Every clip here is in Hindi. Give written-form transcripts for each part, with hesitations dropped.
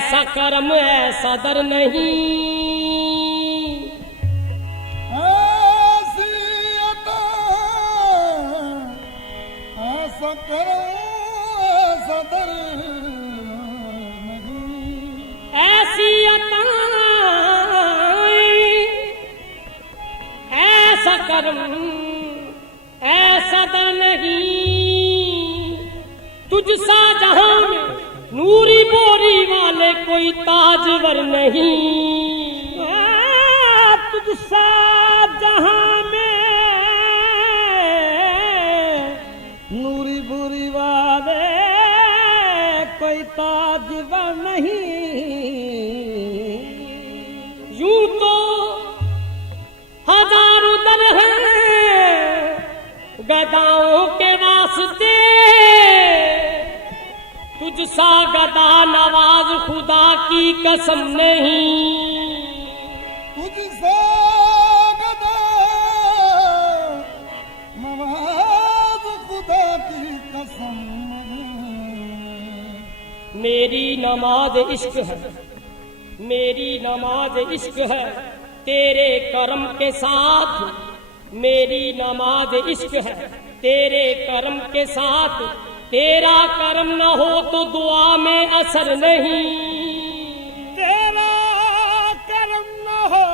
ऐसा कर्म ऐसा दर नहीं, ऐसी अता ऐसा कर्म ऐसा दर नहीं, ऐसी अता ऐसा कर्म ऐसा दर नहीं, तुझसा जहां में नूरी बोरी वाले कोई ताजवर नहीं, तुझसा जहां में नूरी बुरी वाले कोई ताजवर नहीं। यूं तो हजारों दर हैं गदाओं के वास्ते, तुझसा गदा नवाज खुदा की कसम नहीं, तुझसे गदा नवाज खुदा की कसम नहीं। मेरी नमाज इश्क है, मेरी नमाज इश्क है तेरे करम के साथ, मेरी नमाज इश्क है तेरे करम के साथ, तेरा करम न हो तो दुआ में असर नहीं, तेरा करम न हो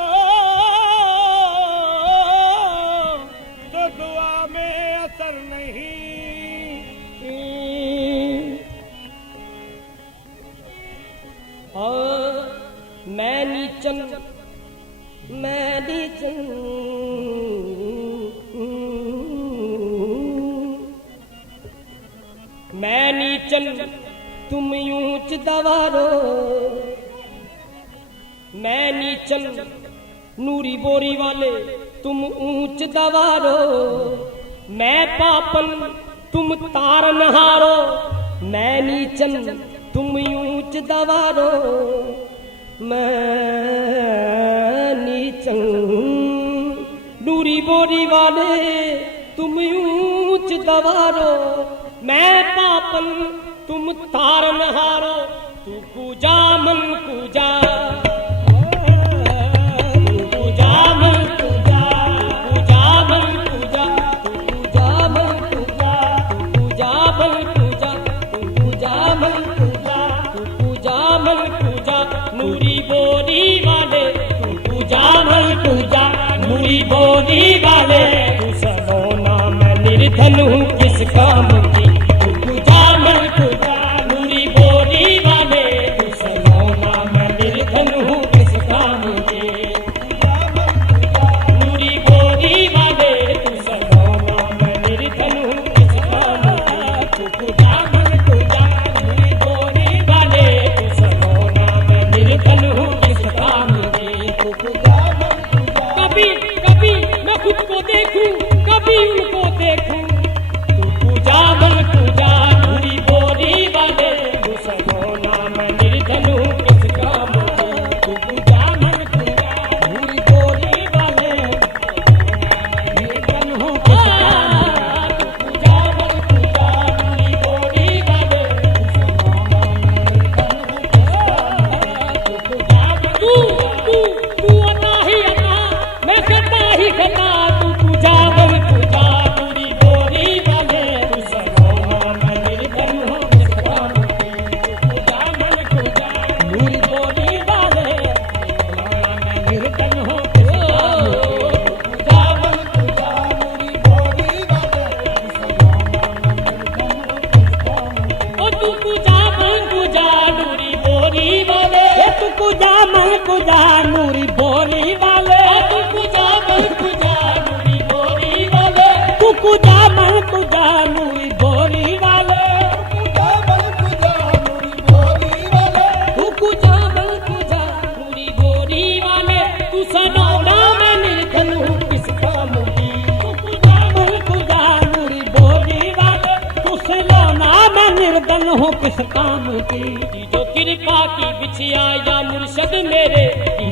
तो दुआ में असर नहीं। मैं नीचन मैं नीचन तुम ऊंच दवारो, मैं नीचन नूरी बोरी वाले तुम ऊंच दवारो, मैं पापन तुम तार नहारो, मैं नीचन तुम ऊंच दवारो, मैं नीचन नूरी बोरी वाले तुम ऊंच दवारो, मैं पापन तुम तार नहारो, तू पूजा मन पूजा, पूजा मन पूजा, पूजा मन पूजा, पूजा मन पूजा, पूजा मन पूजा, पूजा मन पूजा, पूजा मन पूजा, नूरी बोरी वाले पूजा मन पूजा, नूरी बोरी वाले तू सलोना मैं निर्धन हूँ किस काम की, पूजा मन पूजा, नूरी बोरी वाले तू सलोना मैं निर्धन हूँ किस काम की, नूरी बोरी वाले तू सलोना मैं निर्धन हूँ किस काम की, पूजा मन पूजा, नूरी बोरी वाले तू सलोना मैं निर्धन हूँ किस काम की, कभी कभी मैं खुद को देखूं कभी उनको देखूं, तू पूजा मन पूजा, नूरी बोरी वाले तू सलोना मैं निर्धन हूँ किस काम की, तू पूजा मन पूजा, नूरी बोरी वाले निर्धन हूँ किस काम की, तू पूजा मन पूजा, नूरी बोरी वाले तू अता ही अता मैं खता ही खता, तू पूजा मन पूजा, नूरी बोरी वाले तू सलोना मैं निर्धन हूँ किस काम की, तू पूजा मन पूजा, नूरी बोरी वाले सलोना मैं निर्धन हूँ किस काम की, पूजा मन पूजा, नूरी बोरी वाले ओ तू पूजा मन पूजा, नूरी बोरी वाले तू पूजा मन पूजा, नूरी बोरी वाले तू पूजा मन पूजा, नूरी बोरी वाले तू पूजा मन पूजा, नूरी बोरी वाले तू पूजा मन पूजा, नूरी बोरी वाले तू सलोना मैं निर्धन हूँ किस काम की, तू पूजा मन पूजा, नूरी बोरी वाले तू सलोना मैं निर्धन हूँ किस काम की, जो कृपा की बिछिया या मुर्शद मेरे,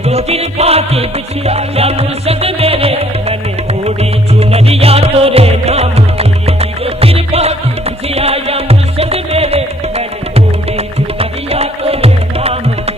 जो कृपा की बिछिया या मुर्शद मेरे, मैंने ओढ़ी चुनरिया तोरे नाम की, जो कृपा की बिछिया या मुर्शद मेरे, मैंने ओढ़ी चुनरिया तोरे नाम की।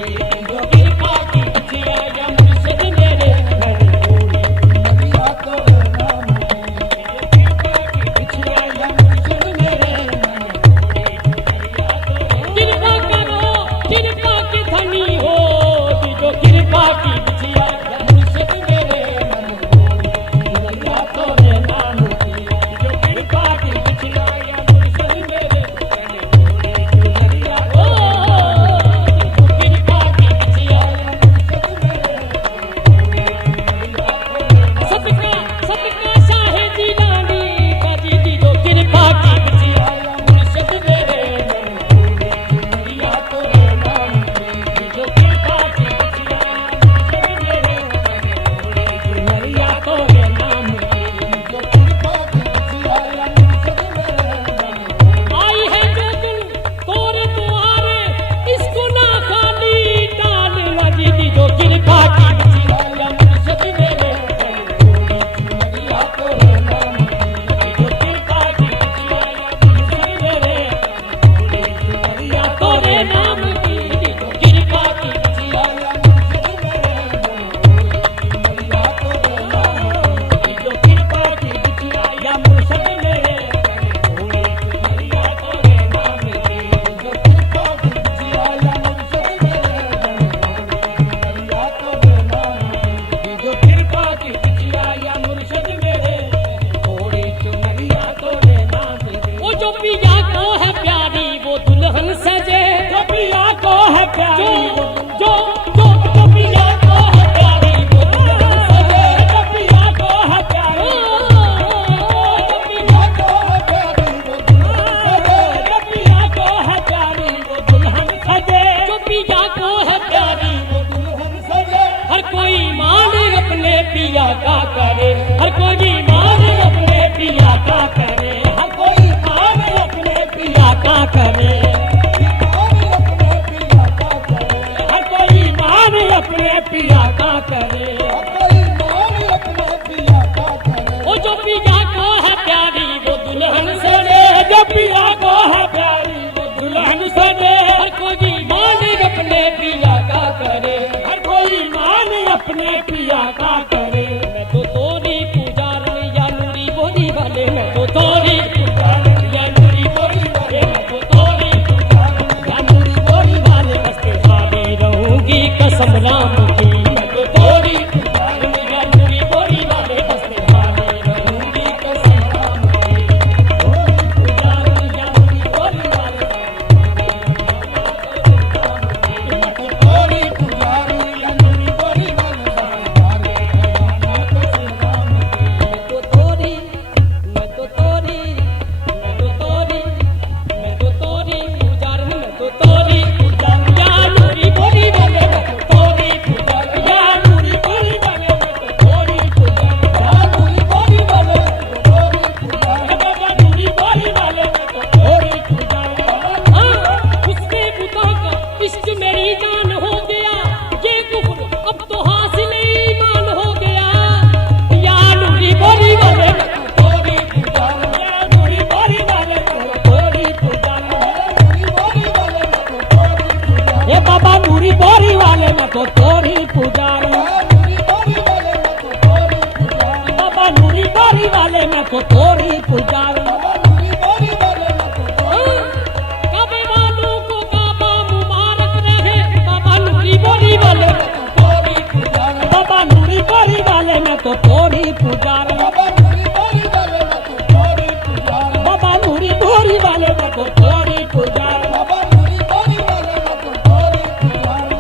करे। कोई मान अपने पिया का करे। वो जो पिया को है प्यारी वो दुल्हन से ले, जो पिया को है प्यारी वो दुल्हन से दे। हर कोई मान अपने पिया का करे। हर कोई मान अपने पिया का करे। मैं तो तोरी पुजारन या नूरी बोली वाले, मैं तो तोरी पुजारन या नूरी बोली वाले, मैं तो तोरी पुजारन या नूरी बोली वाले, बसते खाली रहूंगी कसम राम की। मैं तो तोरी पुजारन या नूरी बोली वाले, बसते खाली रहूंगी कसम राम की। तोरी पुजारन या नूरी बोली वाले, कोई पुजारी या नूरी बोली वाले बारे बारे राम मैं तो तोरी, मैं तो तोरी, मैं तो तोरी, मैं तो तोरी पुजारन, मैं तो तोरी पुजारन या नूरी बोली वाले, मैं तो तोरी पुजारन या नूरी बोली वाले, मैं तो तोरी पुजारन या नूरी बोली वाले, मैं तो तोरी पुजारन बाबा नूरी बोली वाले, मैं तो तोरी पुजारन। हाँ, उसके बुता का इश्क मेरी जान हो गया, ये कुफ्र अब तो हासिल ईमान हो गया। या नूरी बोली वाले, मैं तो तोरी पुजारन या नूरी बोली वाले, मैं तो तोरी पुजारन। ये बाबा नूरी बोली वाले, मैं तो तोरी पुजारन। बाबा नूरी बोली वाले, मैं तो तोरी पुजारन। काबे वालों को काबा मुबारक रहे, बाबा नूरी बोली वाले, मैं तो तोरी पुजारन। बाबा नूरी बोली वाले, मैं तो तोरी पुजारन। बाबा नूरी बोली वाले, मैं तो तोरी पुजारन।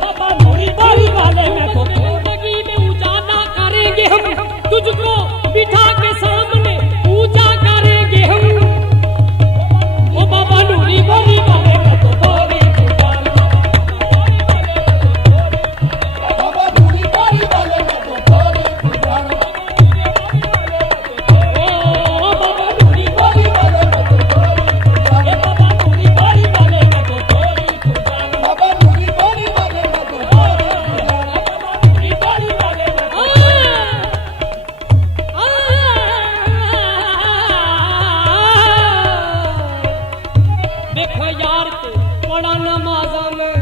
बाबा नूरी बोली वाले, मैं तो जिंदगी में उजाला करेंगे हम, तुझको बिठा के सामने पूजा करेंगे हम। ओ बाबा नूरी बोली वाले, मैं तो तोरी पुजारन। ओ बाबा नूरी बोली वाले, मैं तो तोरी पुजारन। ए बाबा नूरी बोली वाले, मैं तो तोरी पुजारन। बाबा नूरी बोली वाले, मैं तो देखो यार ते बड़ा नमाजा में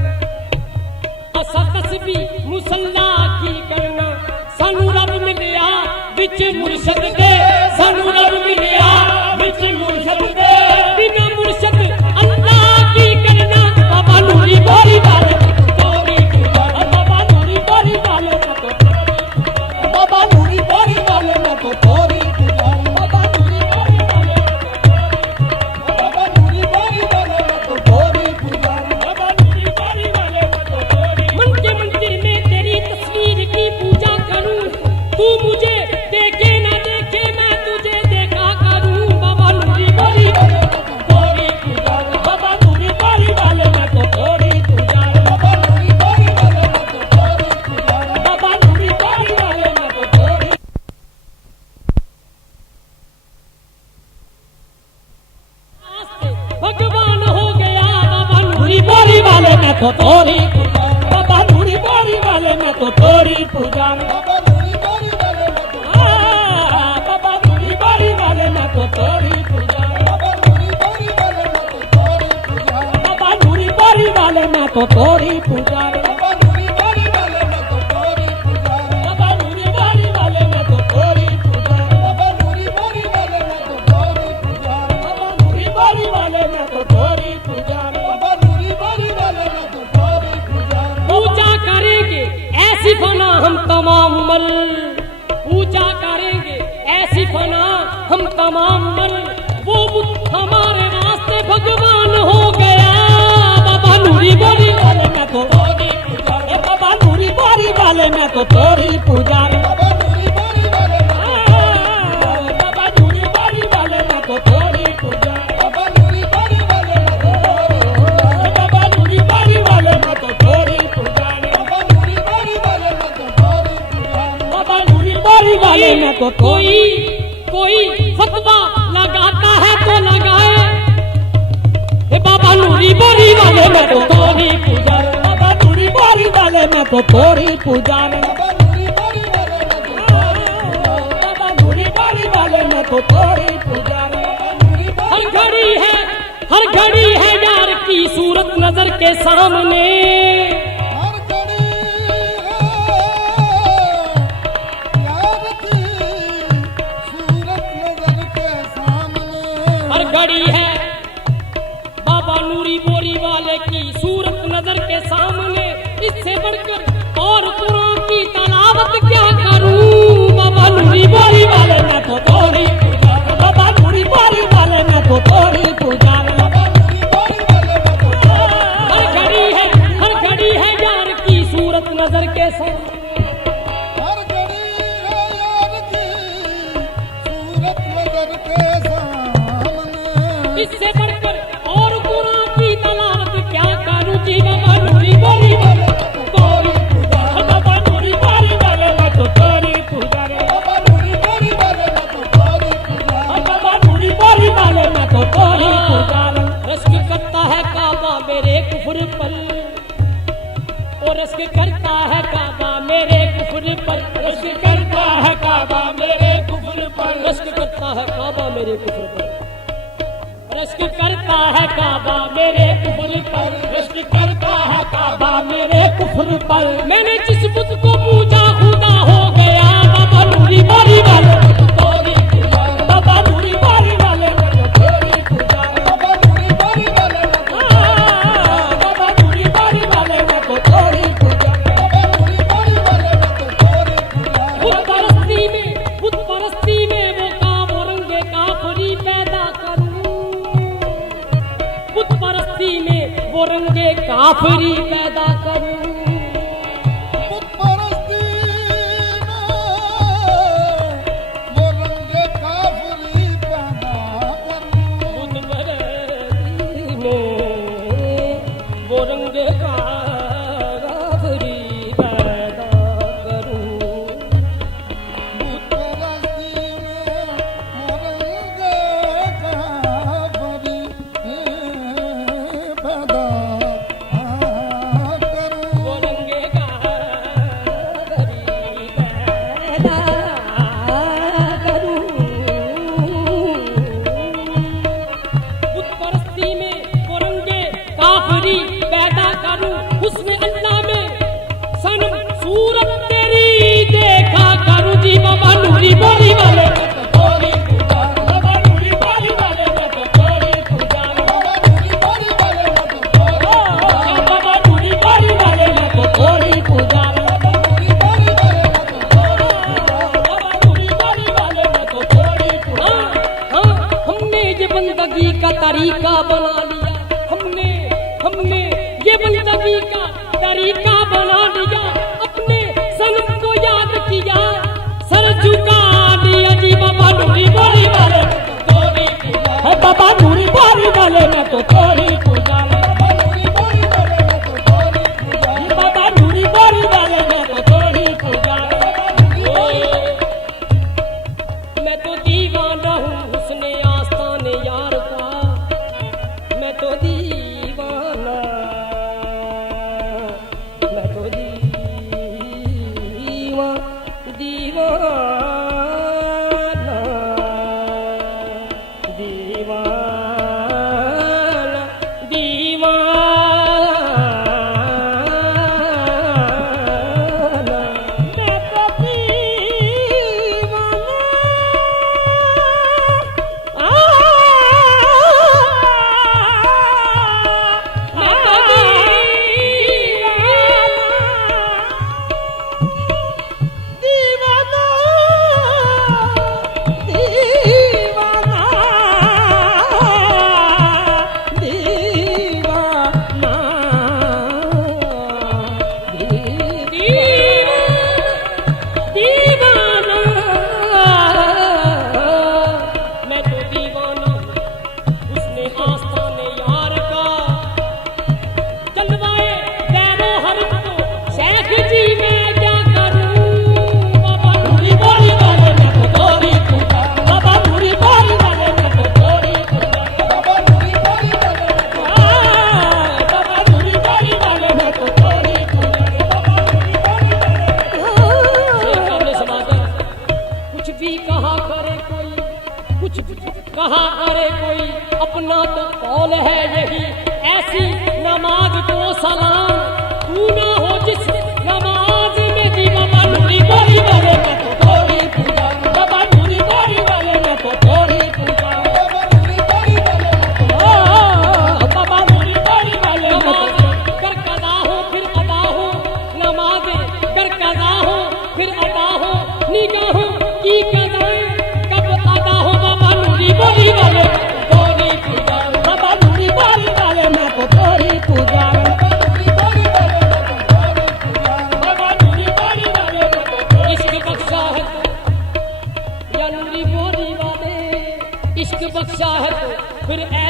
असा तस्बी मुसल्ला की करना, सानू रब मिलिया बिच मुर्शद दे, सानू रब मिलिया बिच मुर्शद दे, बिना मुर्शद अल्लाह की करना। बाबा नूरी बोली वाले, मैं तो तोरी पुजारन। बाबा नूरी बोली वाले, मैं तो बाबा नूरी बोली वाले, मैं तो तोरी पुजारन। बाबा नूरी बोली वाले, बाबा नूरी बोली वाले, मैं तो तोरी पुजारन। बाबा नूरी बोली वाले, मैं तो तोरी। मन के मंदिर में तेरी तस्वीर की पूजा करूं, तू मुझे देखे ना देखे मैं तुझे देखा करूं। बाबा नूरी बोली वाले, मैं तो तोरी पुजारन। बाबा नूरी बोली वाले, मैं तो तोरी पुजारन। बाबा नूरी बोली वाले, मैं तो तोरी पुजारन। बाबा नूरी बोली वाले, मैं तो तोरी। भगवान हो गया बाबा नूरी बोली वाले, मैं तो तोरी पुजारन। बाबा नूरी बोली वाले, मैं तो तोरी पुजारन। बाबा नूरी बोली वाले, मैं तो तोरी पुजारन। बाबा नूरी बोली वाले, मैं तो तोरी पुजारन। बाबा नूरी बोली वाले, मैं तो तोरी पुजारन। बाबा नूरी बोली वाले, मैं तो तोरी पुजारन। बाबा नूरी बोली वाले, मैं तो तोरी पुजारन। बाबा नूरी बोली वाले, मैं तो तोरी पुजारन। बाबा नूरी बोली वाले, मैं तो तोरी पुजारन। बाबा नूरी बोली वाले, मैं तो तोरी पुजारन। पूजा करेंगे ऐसी फना हम तमाम उमल, पूजा करेंगे ऐसी फना हम तमाम उमल, वो बुत हमारे रास्ते भगवान हो गया। बाबा नूरी बोली वाले, मैं तो तोरी पुजारन। ए बाबा नूरी बोली वाले, मैं तो तोरी पुजारन। बाबा नूरी बोली वाले, बाबा नूरी बोली वाले, मैं तो तोरी पुजारन। बाबा नूरी बोली वाले, मैं तो तोरी। बाबा नूरी बोली वाले, मैं तो तोरी पुजारन। बाबा नूरी बोली वाले, मैं तो तोरी पुजारन। बाबा नूरी बोली वाले, मैं तो कोई फतवा लगाता है तो लगाए, ए बाबा नूरी बोली वाले, मैं तो तोरी पुजारन। बाबा नूरी बोली वाले, मैं तो तोरी पुजारन। बाबा नूरी मैं तो तेरी पुजारी। हर घड़ी है यार की सूरत नजर के सामने, हर घड़ी यार की सूरत नजर के सामने, हर घड़ी है बाबा नूरी बोरी वाले की सूरत नजर के सामने। इससे बढ़कर और कुरान की तलावत क्या करूं। बाबा नूरी बोरी वाले मैं तो थोड़ी पुजारी, बाबा नूरी बोरी वाले मैं तो थोड़ी पुजारी। हर घड़ी है यार की सूरत नजर के सामने, हर घड़ी है यार की सूरत नजर के सामने। इससे बढ़कर और कुरान की तलावत क्या करूं जी। बाबा नूरी बोरी वाले तोरी पुजारी, बाबा नूरी बोरी वाले मैं तो तेरी पुजारी। बाबा नूरी बोरी वाले मैं तो तेरी पुजारी। बाबा नूरी बोरी वाले मैं तो तेरी पुजारी। रश्क करता है काबा मेरे कुफर पर, और रश्क करता है काबा मेरे कुफर पर। रश्क करता है काबा मेरे कुफर पर, रश्क करता है काबा मेरे कुफर पर, रश्क करता है काबा मेरे कुफर पर, रश्क करता है काबा मेरे कुफर पर। मैंने जिस बुत को पूजा खुदा हो गया। बाबा नूरी बोरी वाले मैं तो थोड़ी पुजारी, बाबा नूरी बोरी वाले मैं तो तेरी पुजारी। बाबा नूरी बोरी वाले मैं तो बाबा नूरी बोरी वाले मैं तो तेरी पुजारी। बाबा नूरी बोरी वाले मैं तो तेरी पुजारी। बुत परस्ती में वो काम और रंगे काफरी पैदा करूं। बुत परस्ती में वो रंगे काफरी पैदा करूं। बुत परस्ती में वो रंगे काफरी पैदा करूं। बुत परस्ती में वो रंगे काफरी पैदा करूं। बुत परस्ती में वो रंगे काफरी पैदा करूं। वो रंगे काफरी पैदा करूं। बुत परस्ती में वो रंगे काफरी पैदा करूं। उसमें अल्लाह में सनम सूरत तेरी देखा करूं जी। बाबा नूरी बोरी वाले मैं तो थोड़ी पुजारी, बाबा नूरी बोरी वाले मैं तो तेरी पुजारी। बाबा नूरी बोरी वाले मैं तो तेरी पुजारी। बाबा नूरी बोरी वाले मैं तो तेरी पुजारी। बाबा नूरी बोरी वाले मैं तो तेरी पुजारी। बाबा नूरी बोरी वाले मैं तो तेरी पुजारी। हाँ, हमने ये बंदगी का तरीका बना लिया। हमने ये बंदगी का तरीका बना लिया। अपने सनम को याद किया, सर झुका दिया जी। बाबा नूरी बोरी वाले तेरी पुजारी। है बाबा नूरी बोरी वाले मैं तो तेरी पुजारी। बाबा नूरी बोरी वाले मैं तो तेरी पुजारी। बाबा नूरी बोरी वाले मैं तो तेरी पुजारी। मैं तो दीवाना हूँ उसने आस्ताने यार का। मैं तो दीवाना, मैं तो दीवाना, दीवाना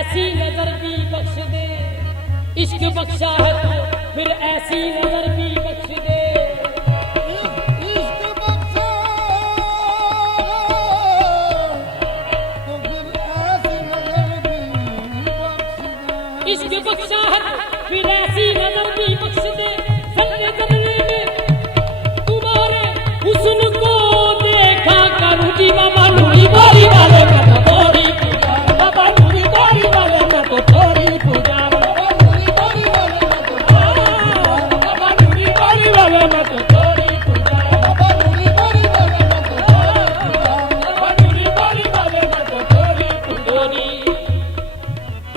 ऐसी नजर भी बख्श दे, इश्क बख्शा है तो फिर ऐसी नजर भी बख्श दे। इश्क बख्शा तो फिर ऐसी नजर भी बख्श दे। इश्क बख्शा है फिर ऐसी नजर भी बख्श दे। सन्ने जमने में तुम्हारे हुस्न को देखा करूं जी बाबा नूरी बोरी वाले मैं तो तोरी पूजा, बाबा नूरी बोरी वाले मैं तो तोरी पूजा, बाबा नूरी बोरी वाले मैं तो तोरी पूजा, बाबा नूरी बोरी वाले मैं तो तोरी पूजा।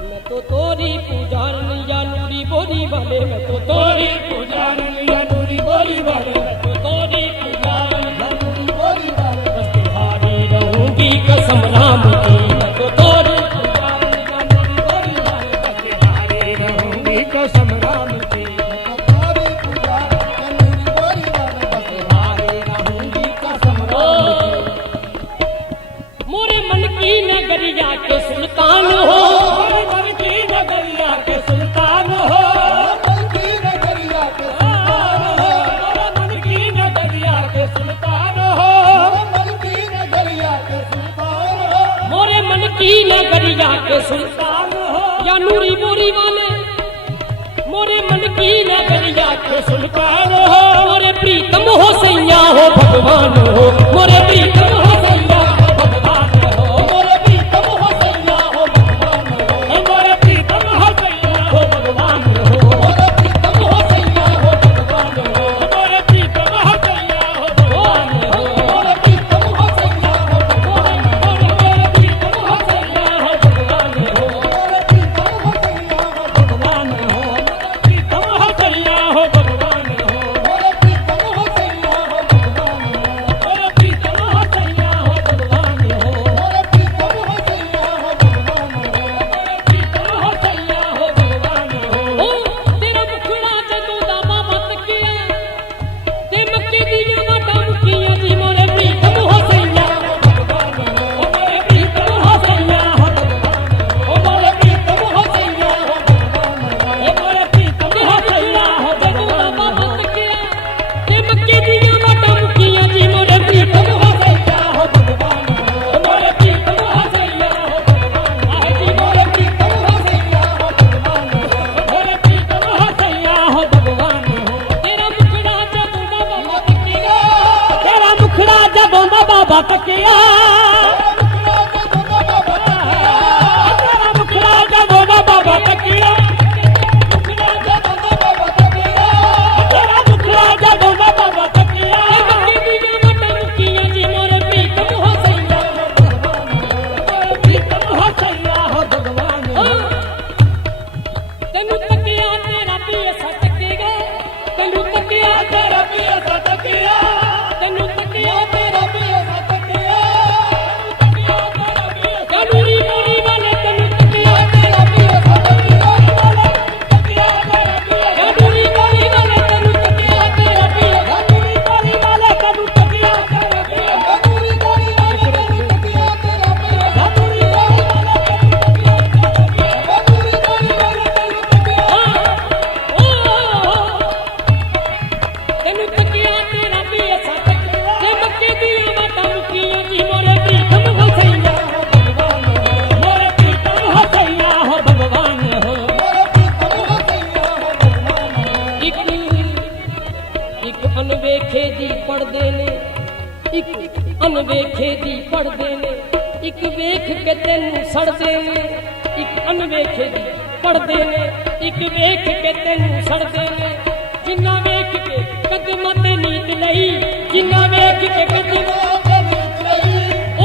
मैं तो तोरी पुजारन या नूरी बोरी वाले मैं तो तोरी पुजारन या नूरी बोरी वाले मैं तो तोरी पुजारन या नूरी बोरी वाले बस तुम्हारी रहूंगी कसम राम की। मैं तो तोरी पुजारन या नूरी बोरी वाले बस तुम्हारी रहूंगी कसम राम की। तुम्हारी पूजा नूरी बोरी वाले बस तुम्हारी रहूंगी कसम राम की। मोरे मन की नगरिया के सुल्तान हो, मोरे मन की नगरिया के सुल्तान हो, मन की नगरिया के सुल्तान हो, मोरे मन की नगरिया के सुल्तान हो, मन की नगरिया के सुल्तान हो, मोरे मन की नगरिया के सुल्तान हो या नूरी बोरी वाले, मोरे मन की नगरिया के सुल्तान हो। मोरे प्रीतम हो सैया हो भगवान हो, मोरे प्रीतम हो सैया हो भगवान हो, मोरे प्रीतम हो सैया हो भगवान हो, मोरे प्रीतम हो सैया हो भगवान हो, मोरे प्रीतम हो सैया हो भगवान हो, मोरे प्रीतम हो सैया हो भगवान हो, मोरे प्रीतम हो सैया हो भगवान हो, मोरे प्रीतम हो सैया हो भगवान हो, मोरे प्रीतम हो सैया हो भगवान हो, मोरे प्रीतम हो सैया हो भगवान हो, मोरे प्रीतम हो सैया हो भगवान हो, मोरे प्रीतम हो सैया हो भगवान हो, मोरे प्रीतम हो सैया हो भगवान हो, प्रीतम हो सैया हो भगवान हो। ओ तेरा मुखड़ा जदों दा बाबा तकिया ते मक्के दी माता मुखिया जी मोरे प्रीतम हो सैया हो भगवान हो, मोरे प्रीतम हो सैया हो भगवान हो, मोरे प्रीतम हो सैया हो भगवान हो, मोरे प्रीतम हो सैया हो जदों दा बाबा तकिया ते मक्के दी माता मुखिया जी मोरे प्रीतम हो सैया हो भगवान हो, मोरे प्रीतम हो सैया हो भगवान आहे जी मोरे प्रीतम हो सैया हो भगवान हो, मोरे प्रीतम हो सैया हो भगवान हो। तेरा मुखड़ा जदों दा बाबा तकिया, तेरा मुखड़ा जदों दा बाबा तकिया, तेरा मुखड़ा जदों दा बाबा तकिया, मुखड़ा जदों दा बाबा तकिया, तेरा मुखड़ा जदों दा बाबा तकिया, मक्के दी माता मुखिया जी मोरे प्रीतम हो सैया हो भगवान हो, मोरे प्रीतम हो सैया हो भगवान हो। तेनू तकिया तेरा पिया सटकेगा, तेनू तकिया तेरा पिया सटकेगा, तेनू तकिया तेरा पिया सटकेगा, तकिया तेरा पिया नूरी बोरी वाले तेनू तकिया तेरा पिया सटकेगा, तकिया तेरा पिया नूरी बोरी वाले तेनू तकिया तेरा पिया, नूरी बोरी वाले तेनू तकिया तेरा पिया, नूरी बोरी वाले तेरी तकिया तेरा पिया, नूरी बोरी वाले तेनू तकिया तेरा पिया। नूरी बोरी वाले तेरी तकिया, तेनू तकिया तेरा पिया सटकेगा, ते मक्के दी माता मुखिया जी मोरे प्रीतम हो सैया हो भगवान हो, मोरे प्रीतम हो सैया हो भगवान हो। मोरे प्रीतम हो सैया हो भगवान हो, एक अनवेखे दी पड़दे ने, एक अनवेखे दी पड़दे ने, एक वेख के तेनू सड़दे ने, एक अनवेखे दी पड़दे ने, एक वेख के तेनू सड़दे ने। जिन्ना वेख के कदमां ते नींद लई, जिन्ना वेख के कदमां ते नींद लई,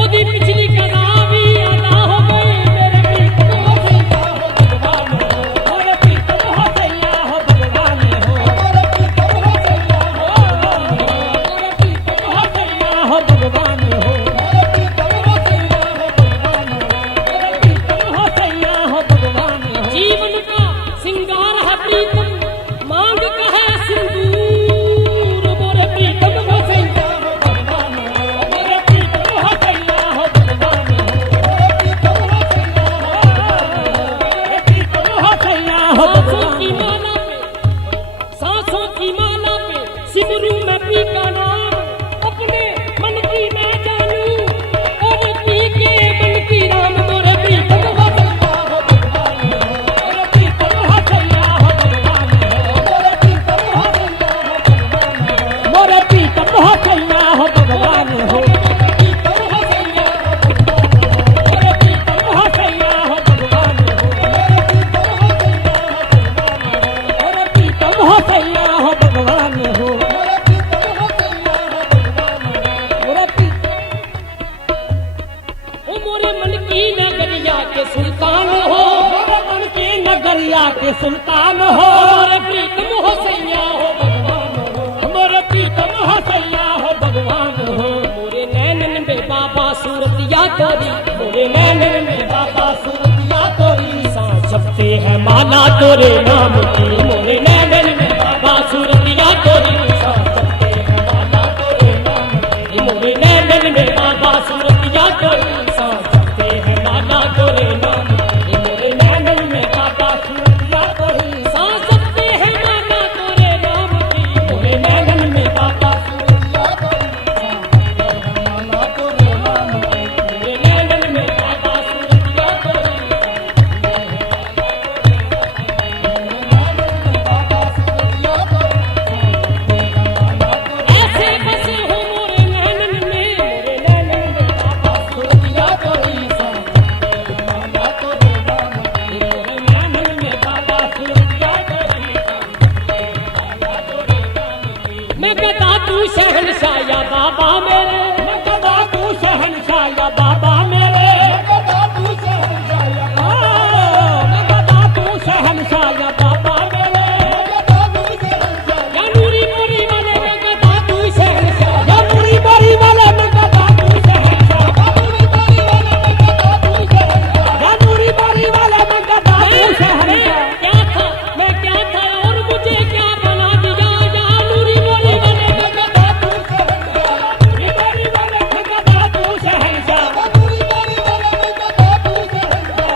ओदी पिछली कदा भी अदा हो गई। मेरे प्रीतम हो सैया हो भगवान हो, मोरे प्रीतम हो सैया हो भगवान हो, मोरे प्रीतम हो सैया हो भगवान हो, मोरे प्रीतम हो सैया हो भगवान हो, मोरे प्रीतम हो सैया हो भगवान हो, मोरे प्रीतम हो सैया हो भगवान हो। जीवन का सिंगार है प्रीतम, मांग का है सिंदूर, मोरे प्रीतम हो सैया हो भगवान हो, सुल्तान हो मोरे प्रीतम हो सैया हो भगवान हो मोरे प्रीतम हो सैया हो भगवान हो मोरे नैनन में बाबा सूरतिया तोरी मोरे नैनन में बाबा सूरतिया तोरी सांस जपते हैं माला तोरे नाम की मोरे नैनन में बाबा सूरतिया तोरी सांस जपते हैं माला तोरे नाम की मोरे नैनन में बाबा सूरतिया तोरी सांस जपते हैं माला तोरे नाम की मोरे नैनन में बाबा सूरतिया तोरी सांस जपते हैं माला तोरे नाम की मोरे नैनन में बाबा सूरतिया तोरी मोरे नैनन में बाबा सूरतिया तोरी ऐसे बसे हो मोरे नैनन में मोरे नैनन में बाबा सूरतिया तोरी मोरे नैनन में बाबा सूरतिया तोरी मैं कहता तू शहंशाह या बाबा मेरे मैं कदा तू शहंशाह या बाबा मेरे मैं कदा तू शहंशाह या बाबा मेरे या नूरी मोरी वाले मैं कहता तू शहंशाह या पूरी बारी वाले मैं कदा तू शहंशाह या पूरी बारी वाले मैं कदा तू शहंशाह मैं क्या था और मुझे क्या बना दिया या नूरी मोरी वाले मैं कहता तू पूरी बारी वाले मैं कदा तू शहंशाह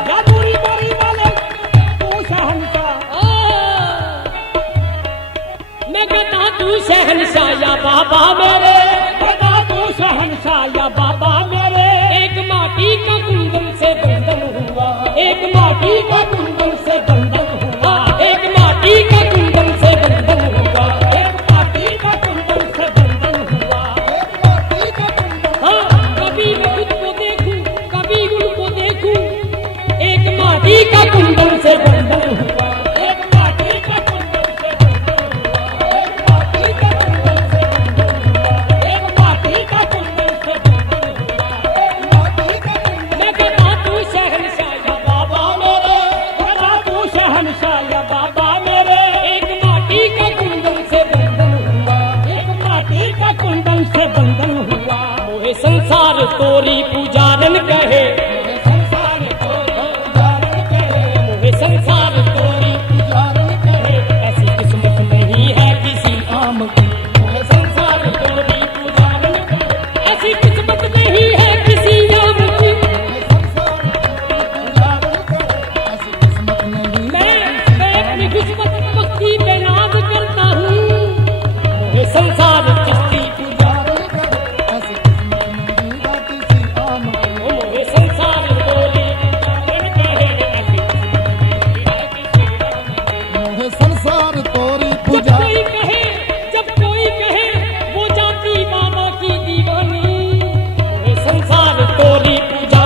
या पूरी बारी वाले तू शहंशाह मैं कहता तू शहंशाह या बाबा मेरे कदा तू शहंशाह या बाबा मेरे एक माटी का कुंदन से बंधन हुआ एक माटी का कुंदन से बंधन हुआ एक माटी का कुंदन से बंधन हुआ एक माटी का कुंदन से बंधन हुआ हाँ कभी मैं खुद को देखूं कभी उनको देखूं एक माटी का कुंदन से बंधन हुआ एक माटी का कुंदन से बंधन हुआ एक माटी का कुंदन से बंधन हुआ एक माटी का कुंदन से बंधन हुआ मैं कहता तू शहंशाह या बाबा मेरे कदा तू शहंशाह या बाबा मेरे एक माटी का कुंदन से बंधन हुआ एक माटी का कुंदन से बंधन हुआ मोहे संसार तोरी पुजारन कहे संसार को उजागर कहे मोहे संसार तोरी उजागर कहे ऐसी किस्मत नहीं है किसी आम की संसार तोरी पुजारन कहे ऐसी किस्मत नहीं है किसी नाम की मैं अपनी किस्मत भक्ति पे नाज करता हूँ मोहे संसार किसकी मोहे संसार तोरी पुजारन कहे ऐसी संसार तोरी जब पूजा कोई कहे वो जाती बाबा की दीवानी मोहे संसार तोरी पूजा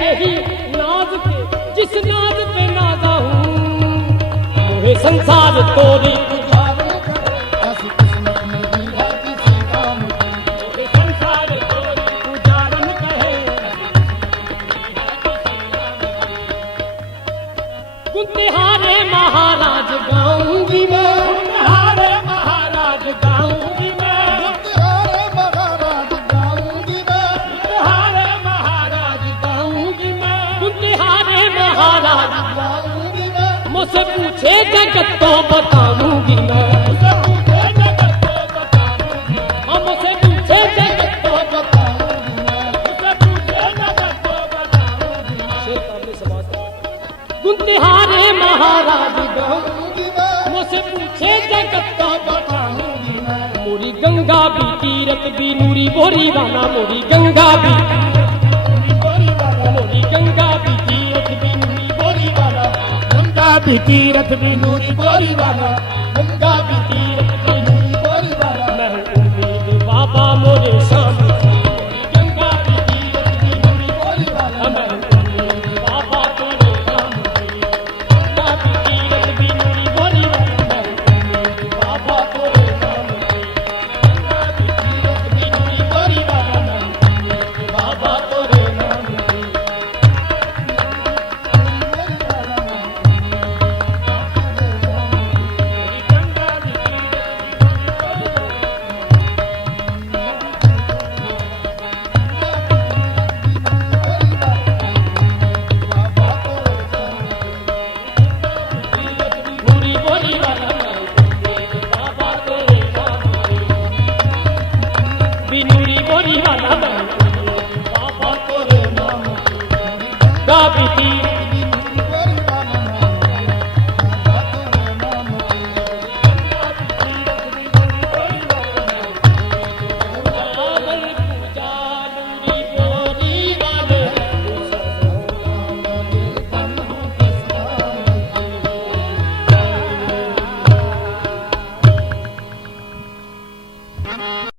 यही नाज पे जिस नाज पे नाजा हूँ मोहे संसार तोरी ऐसी किस्मत नहीं है किसी काम की मोहे संसार तोरी पुजारन कहे कुंतिहारे महाराज गाऊंगी मैं तुम्हारे महाराज गाऊंगी मैं तुम्हारे महाराज गाऊंगी मैं तुम्हारे महाराज गाऊंगी मैं कुंतिहारे महाराज गाऊंगी मैं मुझसे पूछे जगत तो बताऊंगी मैं मुझसे पूछे जगत को बताऊंगी हम मुझसे पूछे जगत तो बताऊंगी मैं मुझसे पूछे जगत को बताऊंगी कुंतिहारे महाराज गाऊंगी मैं मुझसे पूछे जगत तो बताऊंगी मैं मोरी गंगा भी तीरथ भी नूरी बोरी वाला मोरी गंगा भी बोरी वाला मोरी गंगा भी तीरथ भी नूरी बोरी वाला गंगा भी तीरथ भी नूरी बोरी वाला गंगा भी तीरथ भी नूरी बोरी वाला मैं हूँ उम्मीद बाबा मोरे शाम की मोरी गंगा भी तीरथ भी नूरी बोरी वाला मैं हूँ गा बीती